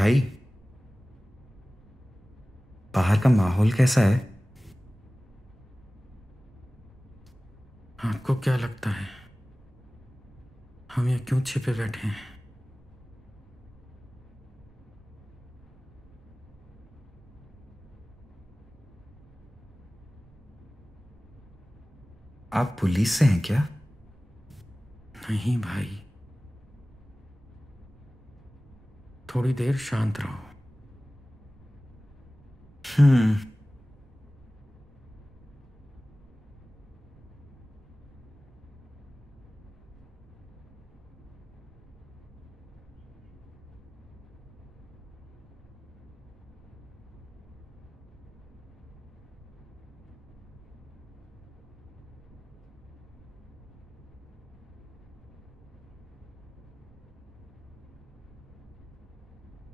भाई, बाहर का माहौल कैसा है? आपको क्या लगता है हम यहाँ क्यों छिपे बैठे हैं? आप पुलिस से हैं क्या? नहीं भाई, थोड़ी देर शांत रहो। हम्म।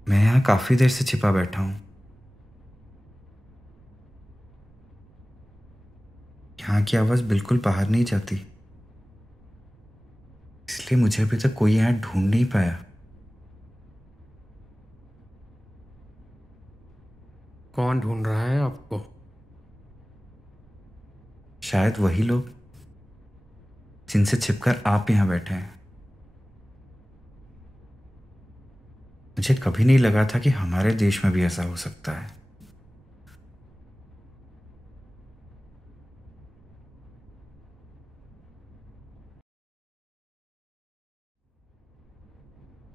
मैं यहाँ काफी देर से छिपा बैठा हूँ। यहाँ की आवाज बिल्कुल बाहर नहीं जाती, इसलिए मुझे अभी तक कोई यहाँ ढूंढ नहीं पाया। कौन ढूंढ रहा है आपको? शायद वही लोग जिनसे छिपकर आप यहाँ बैठे हैं। मुझे कभी नहीं लगा था कि हमारे देश में भी ऐसा हो सकता है।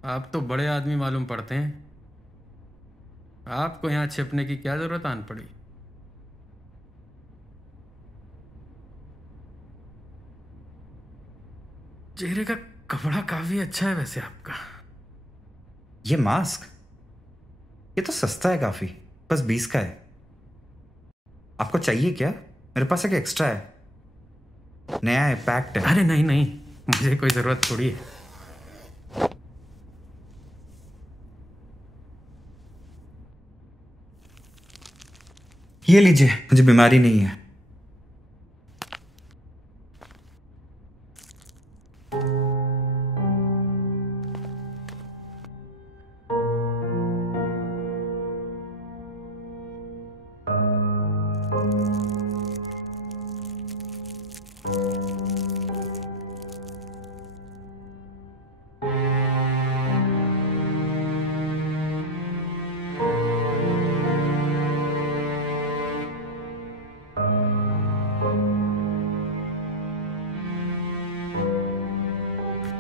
आप तो बड़े आदमी मालूम पड़ते हैं। आपको यहाँ छिपने की क्या जरूरत आन पड़ी? चेहरे का कपड़ा काफी अच्छा है वैसे आपका। ये मास्क, ये तो सस्ता है काफी, बस 20 का है। आपको चाहिए क्या? मेरे पास एक एक्स्ट्रा है, नया है, पैक्ड है। अरे नहीं नहीं, मुझे कोई जरूरत थोड़ी है। ये लीजिए, मुझे बीमारी नहीं है।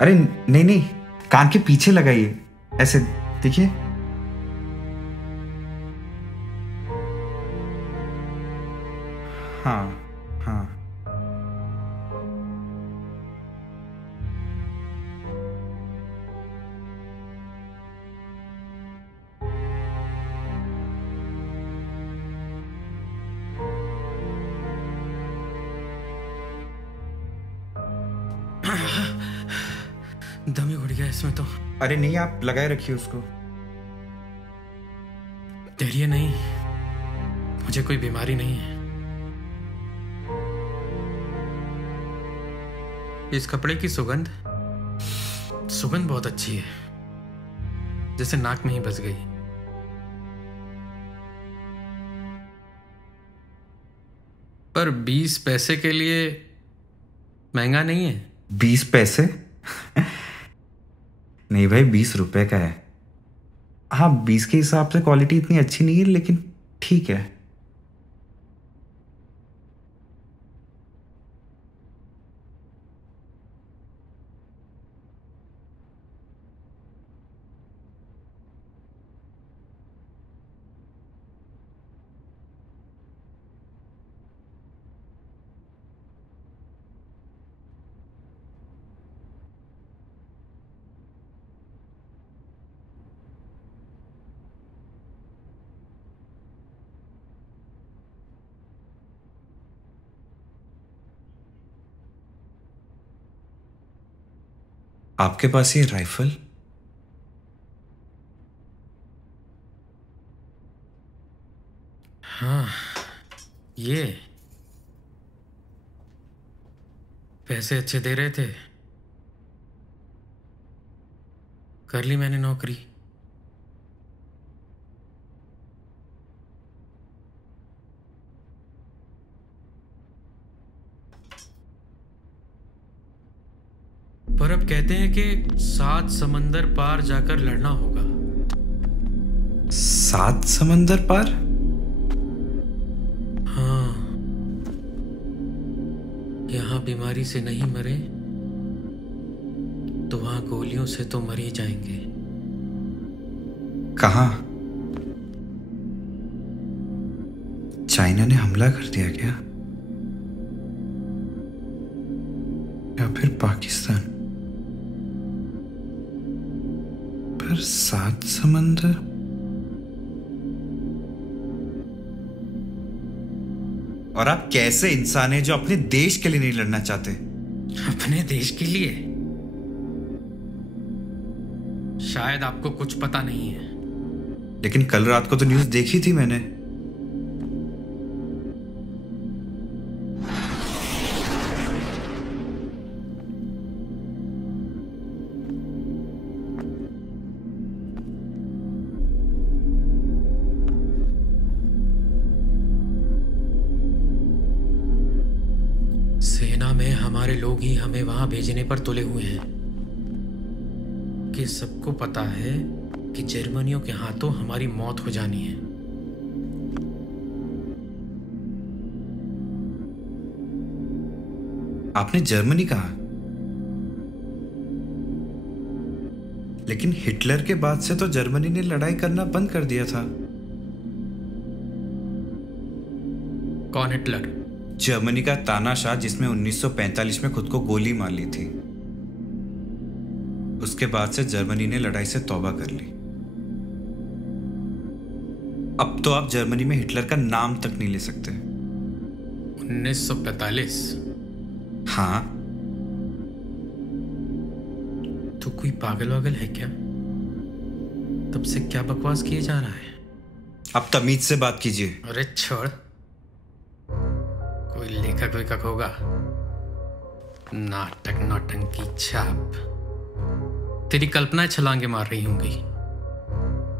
अरे नहीं नहीं, कान के पीछे लगाइए, ऐसे। देखिए। हाँ हाँ। दम ही उड़ गया इसमें तो। अरे नहीं, आप लगाए रखिए उसको। डरिए नहीं, मुझे कोई बीमारी नहीं है। इस कपड़े की सुगंध सुगंध बहुत अच्छी है, जैसे नाक में ही बस गई। पर 20 पैसे के लिए महंगा नहीं है। 20 पैसे? नहीं भाई, 20 रुपए का है। हाँ, 20 के हिसाब से क्वालिटी इतनी अच्छी नहीं है, लेकिन ठीक है। आपके पास ये राइफल? हाँ, ये पैसे अच्छे दे रहे थे, कर ली मैंने नौकरी। कहते हैं कि 7 समंदर पार जाकर लड़ना होगा। 7 समंदर पार? हाँ, यहाँ बीमारी से नहीं मरे तो वहां गोलियों से तो मर ही जाएंगे। कहाँ? चाइना ने हमला कर दिया क्या? या फिर पाकिस्तान? पर 7 समंदर? और आप कैसे इंसान हैं जो अपने देश के लिए नहीं लड़ना चाहते? अपने देश के लिए? शायद आपको कुछ पता नहीं है। लेकिन कल रात को तो न्यूज़ देखी थी मैंने। सेना में हमारे लोग ही हमें वहां भेजने पर तुले हुए हैं कि सबको पता है कि जर्मनियों के हाथों हमारी मौत हो जानी है। आपने जर्मनी कहा, लेकिन हिटलर के बाद से तो जर्मनी ने लड़ाई करना बंद कर दिया था। कौन हिटलर? जर्मनी का तानाशाह, जिसमें 1945 में खुद को गोली मार ली थी। उसके बाद से जर्मनी ने लड़ाई से तौबा कर ली। अब तो आप जर्मनी में हिटलर का नाम तक नहीं ले सकते। 1945? हाँ। तो कोई पागल वागल है क्या? तब से क्या बकवास किए जा रहा है? आप तमीज से बात कीजिए। अरे छोड़, कोई लेखक वेखक होगा। नाटक नौटंकी छाप। तेरी कल्पनाएं छलांगे मार रही होंगी।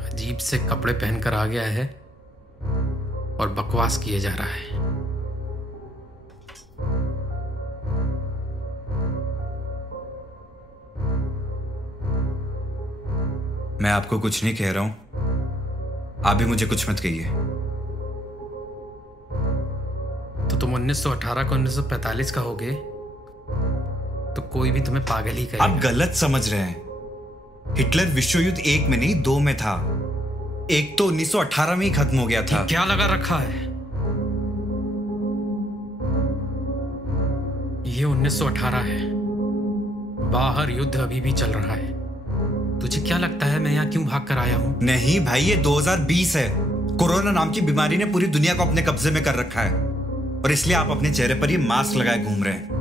अजीब से कपड़े पहनकर आ गया है और बकवास किए जा रहा है। मैं आपको कुछ नहीं कह रहा हूं, आप भी मुझे कुछ मत कहिए। तो तुम 1918 को 1945 का होगे तो कोई भी तुम्हें पागल ही कहेगा। आप गलत समझ रहे हैं। हिटलर विश्व युद्ध 1 में नहीं 2 में था। एक तो 1918 में ही खत्म हो गया था। क्या लगा रखा है? ये 1918 है। बाहर युद्ध अभी भी चल रहा है। तुझे क्या लगता है मैं यहाँ क्यों भाग कर आया हूं? नहीं भाई, ये 2020 है। कोरोना नाम की बीमारी ने पूरी दुनिया को अपने कब्जे में कर रखा है और इसलिए आप अपने चेहरे पर ये मास्क लगाए घूम रहे हैं।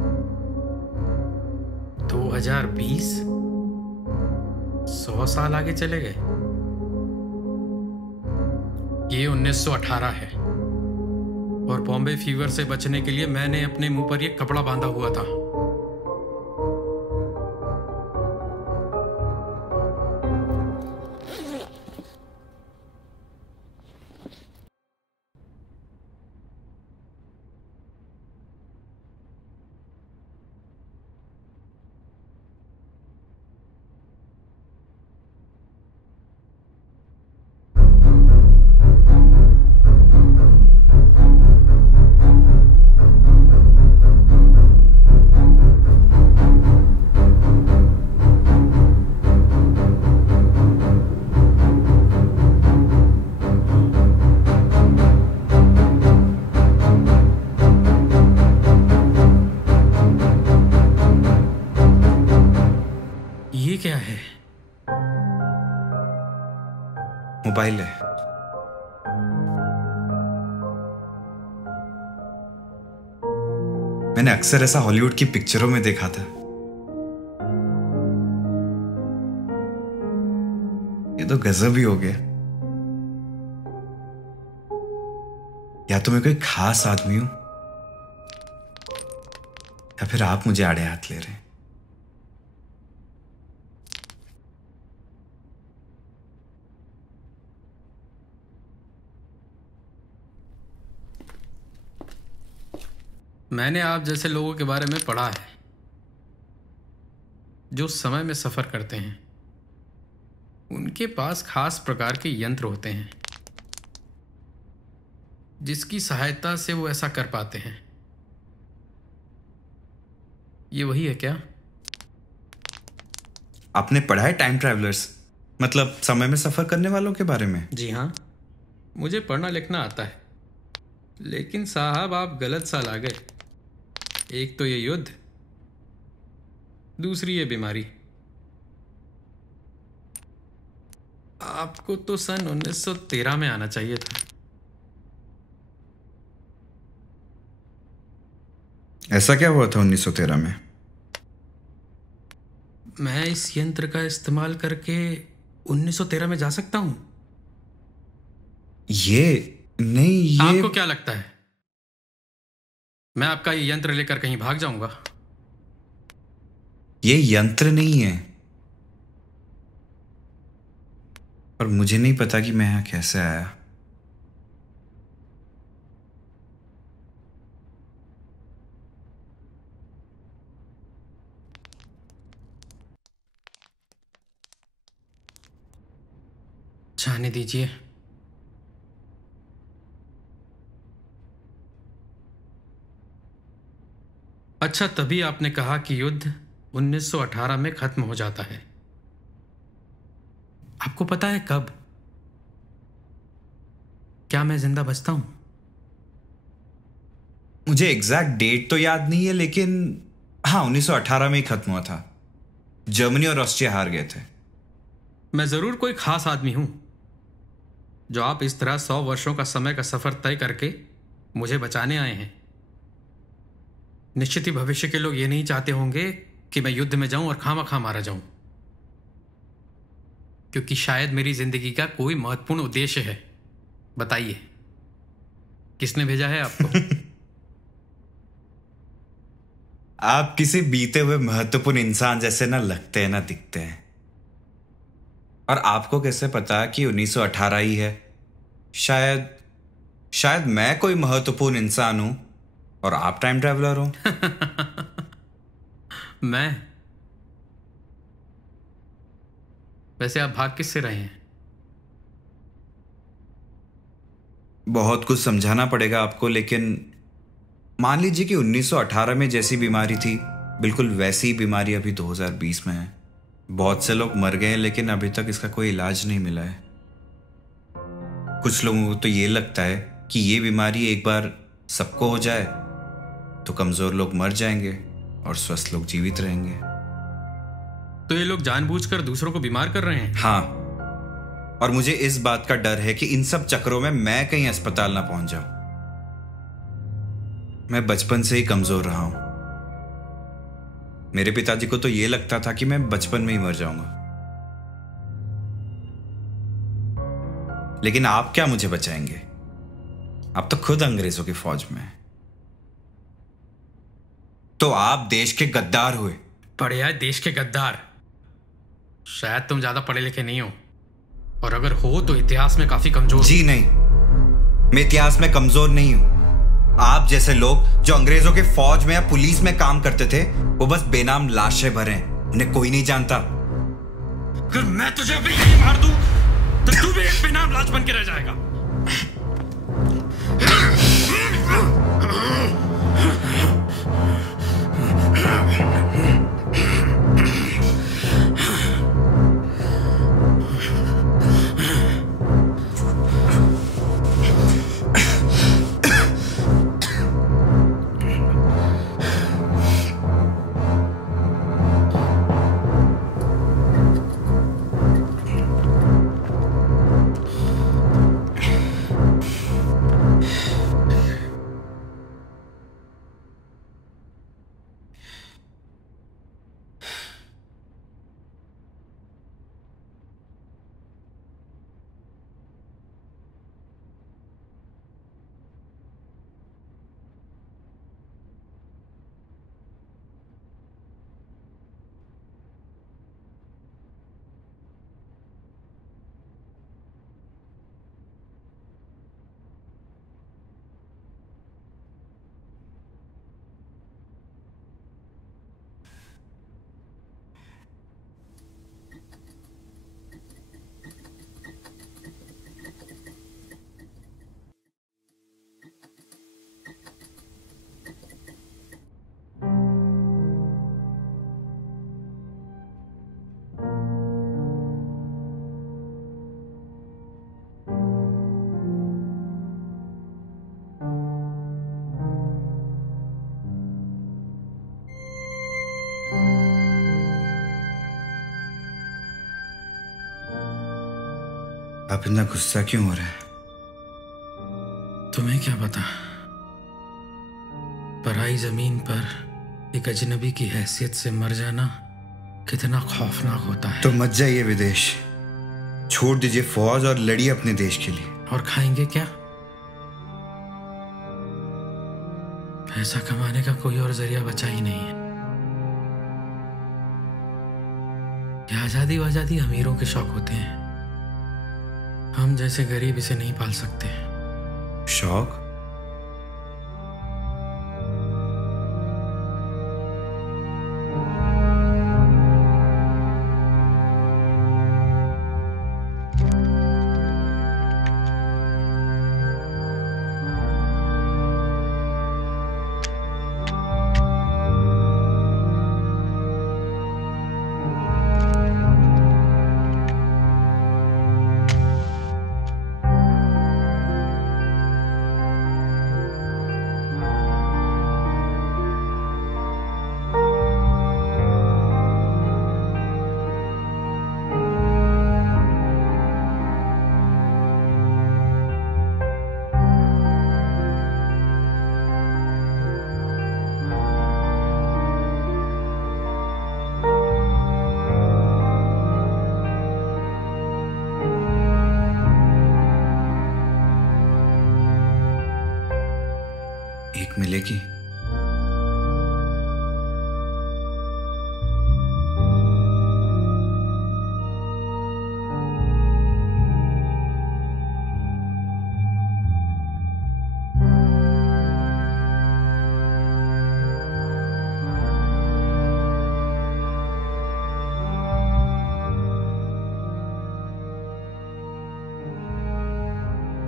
2020? 100 साल आगे चले गए। ये 1918 है और बॉम्बे फीवर से बचने के लिए मैंने अपने मुंह पर ये कपड़ा बांधा हुआ था। ये क्या है? मोबाइल है। मैंने अक्सर ऐसा हॉलीवुड की पिक्चरों में देखा था। ये तो गजब ही हो गया। या तो मैं कोई खास आदमी हूं या फिर आप मुझे आड़े हाथ ले रहे हैं। मैंने आप जैसे लोगों के बारे में पढ़ा है। जो समय में सफ़र करते हैं उनके पास खास प्रकार के यंत्र होते हैं जिसकी सहायता से वो ऐसा कर पाते हैं। ये वही है क्या? आपने पढ़ा है टाइम ट्रैवलर्स, मतलब समय में सफर करने वालों के बारे में? जी हाँ, मुझे पढ़ना लिखना आता है। लेकिन साहब आप गलत साल आ गए। एक तो ये युद्ध, दूसरी ये बीमारी। आपको तो सन 1913 में आना चाहिए था। ऐसा क्या हुआ था 1913 में? मैं इस यंत्र का इस्तेमाल करके 1913 में जा सकता हूं? ये आपको क्या लगता है मैं आपका ये यंत्र लेकर कहीं भाग जाऊंगा? ये यंत्र नहीं है, और मुझे नहीं पता कि मैं यहां कैसे आया। जाने दीजिए। अच्छा, तभी आपने कहा कि युद्ध 1918 में खत्म हो जाता है। आपको पता है कब? क्या मैं जिंदा बचता हूं? मुझे एग्जैक्ट डेट तो याद नहीं है, लेकिन हाँ, 1918 में ही खत्म हुआ था। जर्मनी और ऑस्ट्रिया हार गए थे। मैं जरूर कोई खास आदमी हूं जो आप इस तरह 100 वर्षों का समय का सफर तय करके मुझे बचाने आए हैं। निश्चित ही भविष्य के लोग ये नहीं चाहते होंगे कि मैं युद्ध में जाऊं और खामखा मारा जाऊं, क्योंकि शायद मेरी जिंदगी का कोई महत्वपूर्ण उद्देश्य है। बताइए, किसने भेजा है आपको? आप किसी बीते हुए महत्वपूर्ण इंसान जैसे ना लगते हैं ना दिखते हैं। और आपको कैसे पता कि 1918 ही है? शायद मैं कोई महत्वपूर्ण इंसान हूं और आप टाइम ट्रैवलर हो। मैं? वैसे आप भाग किससे रहे हैं? बहुत कुछ समझाना पड़ेगा आपको, लेकिन मान लीजिए कि 1918 में जैसी बीमारी थी, बिल्कुल वैसी ही बीमारी अभी 2020 में है। बहुत से लोग मर गए हैं, लेकिन अभी तक इसका कोई इलाज नहीं मिला है। कुछ लोगों को तो ये लगता है कि ये बीमारी एक बार सबको हो जाए तो कमजोर लोग मर जाएंगे और स्वस्थ लोग जीवित रहेंगे। तो ये लोग जानबूझकर दूसरों को बीमार कर रहे हैं? हाँ, और मुझे इस बात का डर है कि इन सब चक्रों में मैं कहीं अस्पताल ना पहुंच जाऊं। मैं बचपन से ही कमजोर रहा हूं। मेरे पिताजी को तो यह लगता था कि मैं बचपन में ही मर जाऊंगा। लेकिन आप क्या मुझे बचाएंगे? आप तो खुद अंग्रेजों की फौज में हैं। तो आप देश के गद्दार हुए। पढ़े आए देश के गद्दार? शायद तुम ज्यादा पढ़े लिखे नहीं हो, और अगर हो तो इतिहास में काफी कमजोर। जी नहीं, मैं इतिहास में कमजोर नहीं हूं। आप जैसे लोग जो अंग्रेजों के फौज में या पुलिस में काम करते थे, वो बस बेनाम लाशें भरे हैं, उन्हें कोई नहीं जानता। अगर मैं तुझे अभी यहीं मार दूं तो तू भी एक बेनाम लाश बन के रह जाएगा। आप इतना गुस्सा क्यों हो रहे हैं? तुम्हें क्या पता, पराई जमीन पर एक अजनबी की हैसियत से मर जाना कितना खौफनाक होता है। तो मत जाइए विदेश, छोड़ दीजिए फौज और लड़िए अपने देश के लिए। और खाएंगे क्या? पैसा कमाने का कोई और जरिया बचा ही नहीं है। ये आजादी वाजादी अमीरों के शौक होते हैं, हम जैसे गरीब इसे नहीं पाल सकते। शौक? एक मिलेगी?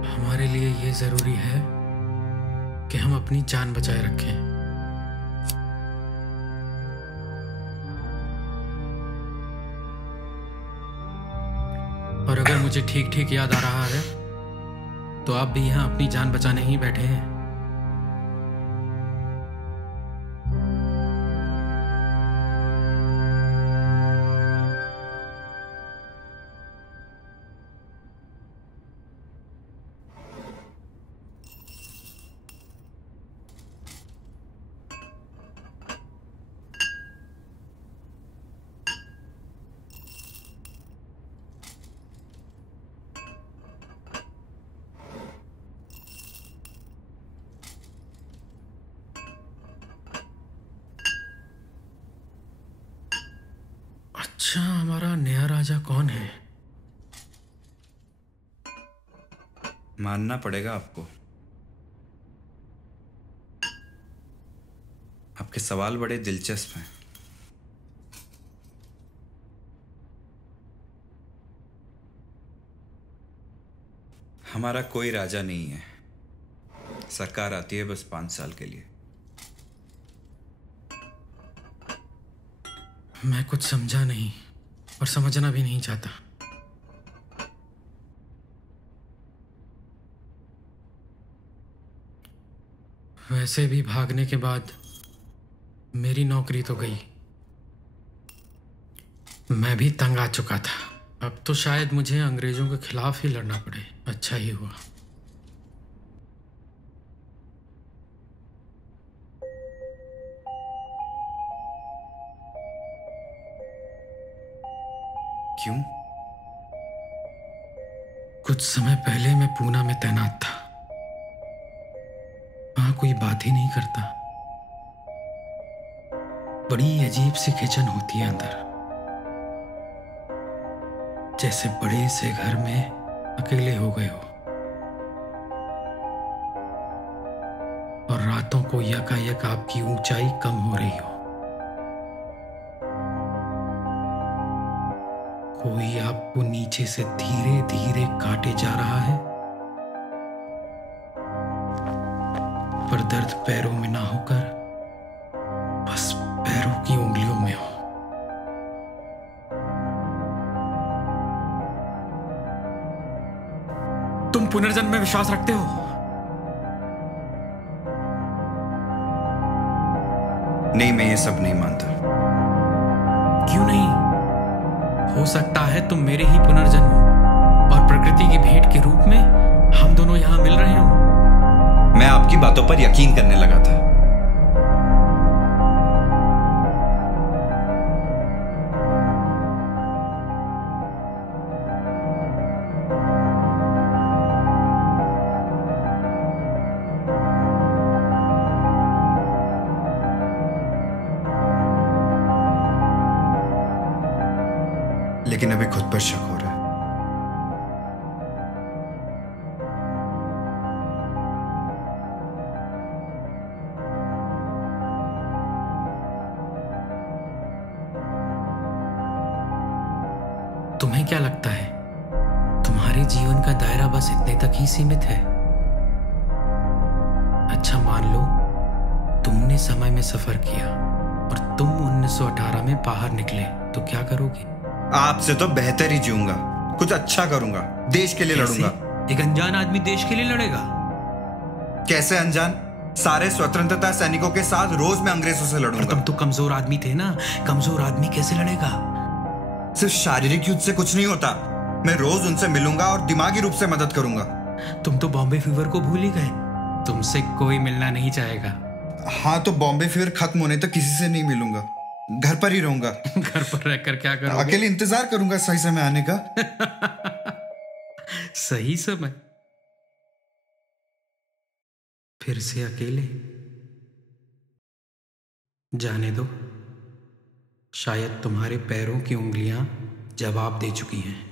हमारे लिए ये जरूरी है कि हम अपनी जान बचाए रखें। और अगर मुझे ठीक ठीक याद आ रहा है तो आप भी यहाँ अपनी जान बचाने ही बैठे हैं। अच्छा, हमारा नया राजा कौन है? मानना पड़ेगा आपको, आपके सवाल बड़े दिलचस्प हैं। हमारा कोई राजा नहीं है, सरकार आती है बस 5 साल के लिए। मैं कुछ समझा नहीं और समझना भी नहीं चाहता। वैसे भी भागने के बाद मेरी नौकरी तो गई, मैं भी तंग आ चुका था। अब तो शायद मुझे अंग्रेजों के खिलाफ ही लड़ना पड़े। अच्छा ही हुआ। क्यों? कुछ समय पहले मैं पूना में तैनात था। वहां कोई बात ही नहीं करता। बड़ी अजीब सी खिंचन होती है अंदर, जैसे बड़े से घर में अकेले हो गए हो और रातों को यकायक आपकी ऊंचाई कम हो रही हो। कोई आपको नीचे से धीरे धीरे काटे जा रहा है, पर दर्द पैरों में ना होकर बस पैरों की उंगलियों में हो। तुम पुनर्जन्म में विश्वास रखते हो? नहीं, मैं ये सब नहीं मानता। क्यों नहीं? हो सकता है तुम मेरे ही पुनर्जन्म हो और प्रकृति की भेंट के रूप में हम दोनों यहां मिल रहे हो। मैं आपकी बातों पर यकीन करने लगा था। लेकिन अभी खुद पर शक हो रहा है। तुम्हें क्या लगता है तुम्हारे जीवन का दायरा बस इतने तक ही सीमित है? अच्छा, मान लो तुमने समय में सफर किया और तुम 1918 में बाहर निकले, तो क्या करोगे? आपसे तो बेहतर ही जीऊंगा, कुछ अच्छा करूंगा, देश के लिए लड़ूंगा। एक अनजान आदमी देश के लिए लड़ेगा? कैसे अनजान? सारे स्वतंत्रता सैनिकों के साथ रोज मैं अंग्रेजों से लड़ूंगा। तुम तो कमजोर आदमी थे ना, कमजोर आदमी कैसे लड़ेगा? सिर्फ शारीरिक युद्ध से कुछ नहीं होता। मैं रोज उनसे मिलूंगा और दिमागी रूप से मदद करूंगा। तुम तो बॉम्बे फीवर को भूल ही गए। तुमसे कोई मिलना नहीं चाहेगा। हाँ, तो बॉम्बे फीवर खत्म होने तक किसी से नहीं मिलूंगा, घर पर ही रहूंगा। घर पर रहकर क्या करोगे? अकेले इंतजार करूंगा सही समय आने का। सही समय? फिर से अकेले? जाने दो, शायद तुम्हारे पैरों की उंगलियां जवाब दे चुकी हैं।